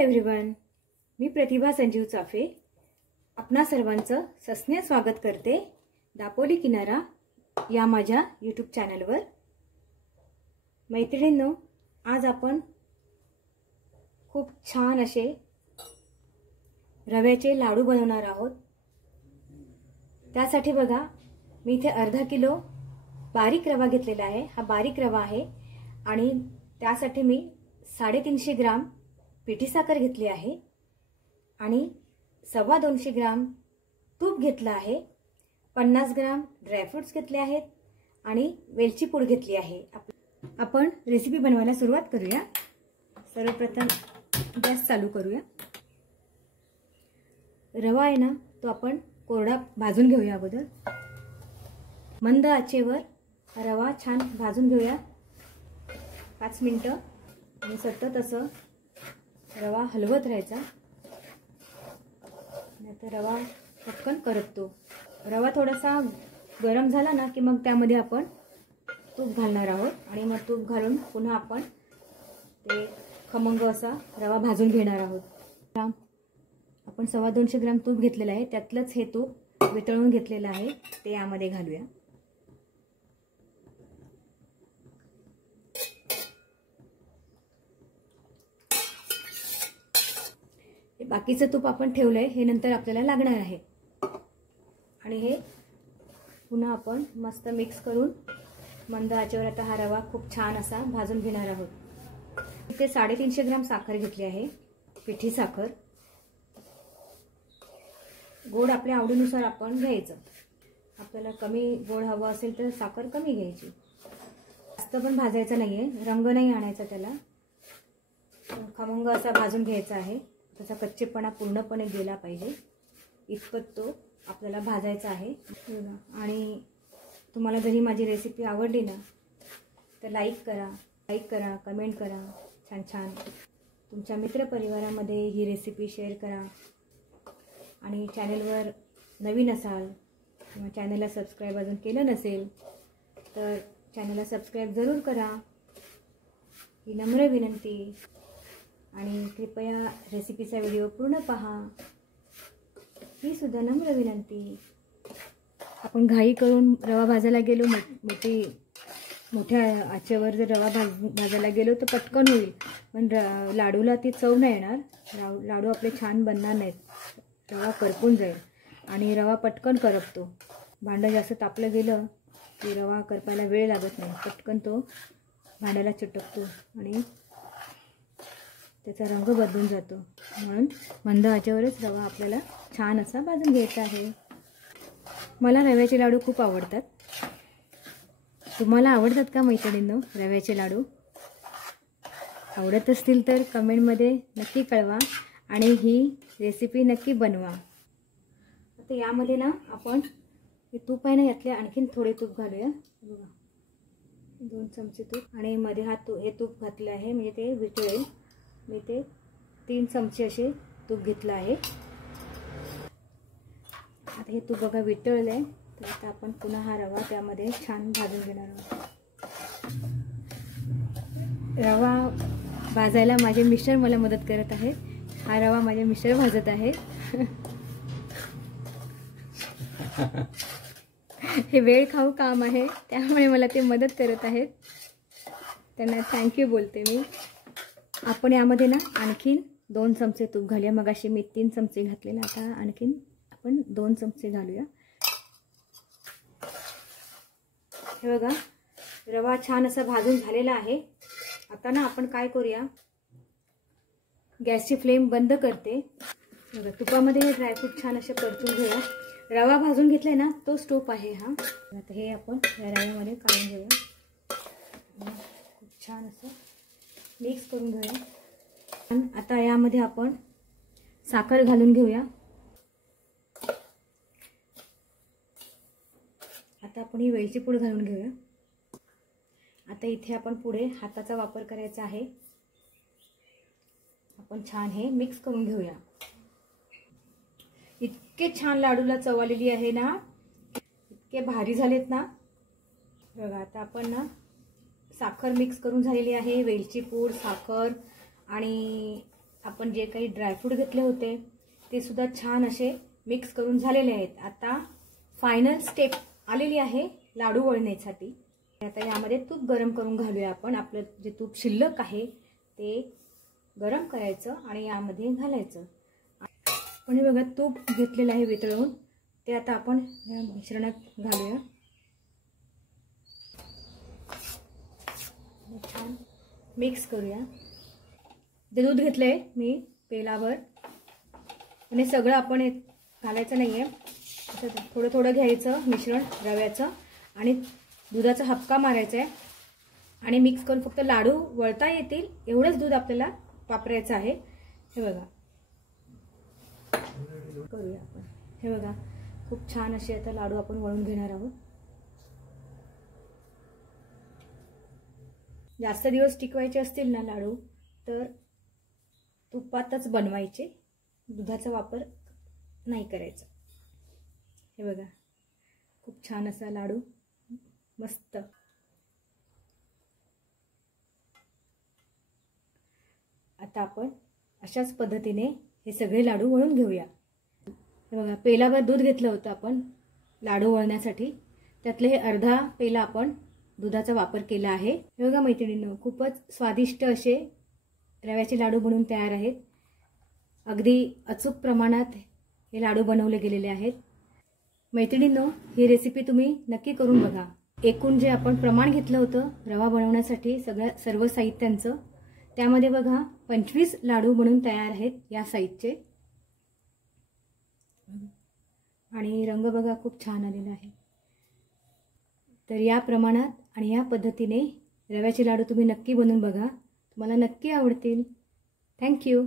Everyone, मी प्रतिभा संजीव चाफे आपणा सर्वांचं सस्नेह स्वागत करते दापोली किनारा या माझ्या यूट्यूब चॅनलवर। मैत्रिणींनो, आज आपण खूप छान असे रव्याचे लाडू बनवणार आहोत। त्यासाठी बघा, मी इथे अर्धा किलो बारीक रवा घेतलेला आहे। हा बारीक रवा आहे आणि त्यासाठी मी 350 ग्राम पिठी साखर घेतली आहे आणि 250 ग्राम तूप घेतलं आहे, 50 ग्राम ड्रायफ्रुट्स घेतले आहेत आणि वेलची पूड घेतली आहे। आपण रेसिपी बनवायला सुरुवात करूया। सर्वप्रथम गॅस चालू करूया। रवा आहे ना, तो आपण कोरडा भाजून घेऊया। अगोदर मंद आचेवर रवा छान भाजून घेऊया 5 मिनिटं आणि सतत असं रवा हलवत राहायचा, नाहीतर रवा पटकन करपतो। रवा थोडासा गरम झाला ना की मग त्यामध्ये आपण तूप घालणार आहोत आणि मग तूप घालून पुन्हा आपण ते खमंग असा रवा भाजून घेणार आहोत। आपण 250 ग्राम तूप घेतलेलं आहे, त्यातलंच हे तूप वितळून घेतलेलं आहे, ते यामध्ये घालूया। बाकीचं तूप आपण ठेवलंय, हे नंतर आपल्याला लागणार आहे आणि हे पुन्हा आपण मस्त मिक्स करून मंद आचेवर आता हा रवा खूप छान असा भाजून घेणार आहोत। इथे 350 ग्राम साखर घेतली आहे, पिठी साखर। गोड आपल्या आवडीनुसार आपण घ्यायचं। आपल्याला कमी गोड हवं असेल तर साखर कमी घ्यायची, जास्त पण भाजायचं नाहीये, रंग नाही आणायचा त्याला, खमंग असा भाजून घ्यायचा आहे। त्याचा कच्चेपणा पूर्णपणे गेला पाहिजे इतपत तो आपल्याला भाजायचा आहे। आणि तुम्हाला जरी माझी रेसिपी आवडली ना तर लाईक करा, कमेंट करा, छान छान तुमच्या मित्रपरिवारामध्ये ही रेसिपी शेअर करा। आणि चॅनलवर नवीन असाल किंवा चॅनलला सबस्क्राईब अजून केलं नसेल तर चॅनलला सबस्क्राईब जरूर करा, ही नम्र विनंती। आणि कृपया रेसिपीचा व्हिडिओ पूर्ण पहा, ही सुद्धा नम्र विनंती। आपण घाई करून रवा भाजायला गेलो, मोठ्या आचेवर जर रवा भाजायला गेलो तर पटकन होईल, पण लाडूला ती चव नाही येणार, लाडू आपले छान बनणार नाहीत, रवा करपून जाईल आणि रवा पटकन करपतो। भांडं जास्त तापलं गेलं की रवा करपायला वेळ लागत नाही, पटकन तो भांड्याला चिटकतो आणि त्याचा रंग बदलून जातो। म्हणून मंद आचेवरच रवा आपल्याला छान असा भाजून घ्यायचा आहे। मला रव्याचे लाडू खूप आवडतात। तुम्हाला आवडतात का मैत्रिणींनो रव्याचे लाडू? आवडत असतील तर कमेंटमध्ये नक्की कळवा आणि ही रेसिपी नक्की बनवा। आता यामध्ये ना आपण हे तूप आहे ना, यातले आणखीन थोडे तूप घालूया। बघा, 2 चमचे तूप आणि मध्ये हे तूप घातले आहे, म्हणजे ते वितळेल। मी ते 3 चमचे असे तूप घेतलं आहे। आता हे तूप बघा वितळलंय, तर आता आपण पुन्हा हा रवा त्यामध्ये छान भाजून घेणार आहोत। रवा भाजायला माझे मिस्टर मला मदत करत आहेत, हा रवा माझे मिस्टर भाजत आहेत। हे वेळ खाऊ काम आहे, त्यामुळे मला ते मदत करत आहेत, त्यांना थँक्यू बोलते मी। आपण यामध्ये ना आणखीन 2 चमचे तूप घालूया। मगाशी मी 3 चमचे घातलेला, आता आणखीन आपण 2 चमचे घालूया। हे बघा, रवा छान असा भाजून झालेला आहे। आता ना आपण काय करूया, गॅसची फ्लेम बंद करते। बघा, तुपामध्ये हे ड्रायफ्रूट छान असे परतून घेऊया। रवा भाजून घेतलाय ना, तोच तूप आहे हा। आता हे आपण या रव्यामध्ये काढून घेऊया, खूप छान असं मिक्स करून घेऊया। आता यामध्ये आपण साखर घालून घेऊया। आता आपण ही वेलची पूड घालून घेऊया। आता इथे आपण पुढे हाताचा वापर करायचा आहे, आपण छान हे मिक्स करून घेऊया। इतके छान लाडूला चव आलेली आहे ना, इतके भारी झालेत ना। बघा, आता आपण ना साखर मिक्स करून झालेली आहे, वेलची पूड, साखर आणि आपण जे काही ड्रायफ्रूट घेतले होते ते सुद्धा छान असे मिक्स करून झालेले आहेत. आता फायनल स्टेप आलेली आहे लाडू वळण्यासाठी. आता यामध्ये तूप गरम करून घालूया आपण. आपलं जे तूप शिल्लक आहे ते गरम करायचं आणि यामध्ये घालायचं. पण हे बघा तूप घेतलेलं आहे वितळवून, ते आता आपण या मिश्रणात घालूया. छान मिक्स करूया. जे दूध घेतलंय मी पेलावर, म्हणजे सगळं आपण घालायचं नाहीये, असं थोडं थोडं घ्यायचं मिश्रण रव्याचं आणि दुधाचा हपका मारायचा आहे आणि मिक्स करून फक्त लाडू वळता येतील एवढंच दूध आपल्याला वापरायचं आहे. हे बघा करूया आपण. हे बघा खूप छान असे आता लाडू आपण वळून घेणार आहोत. जास्त दिवस टिकवायचे असतील ना लाडू तर तुपातच बनवायचे, दुधाचा वापर नाही करायचा. हे बघा खूप छान असा लाडू मस्त. आता आपण अशाच पद्धतीने हे सगळे लाडू वळून घेऊया. हे बघा पेलावर दूध घेतलं होतं आपण लाडू वळण्यासाठी, त्यातले हे अर्धा पेला आपण दुधाचा वापर केला आहे. हे बघा मैत्रिणींनो, खूपच स्वादिष्ट असे रव्याचे लाडू बनवून तयार आहेत. अगदी अचूक प्रमाणात हे लाडू बनवले गेलेले आहेत. मैत्रिणींनो, ही रेसिपी तुम्ही नक्की करून बघा. एकूण जे आपण प्रमाण घेतलं होतं रवा बनवण्यासाठी सर्व साहित्यांचं, त्यामध्ये बघा 25 लाडू बनून तयार आहेत या साईजचे. आणि रंग बघा खूप छान आलेला आहे. तर या प्रमाणात आणि या पद्धतीने रव्याचे लाडू तुम्ही नक्की बनवून बघा, तुम्हाला नक्की आवडतील. थँक्यू.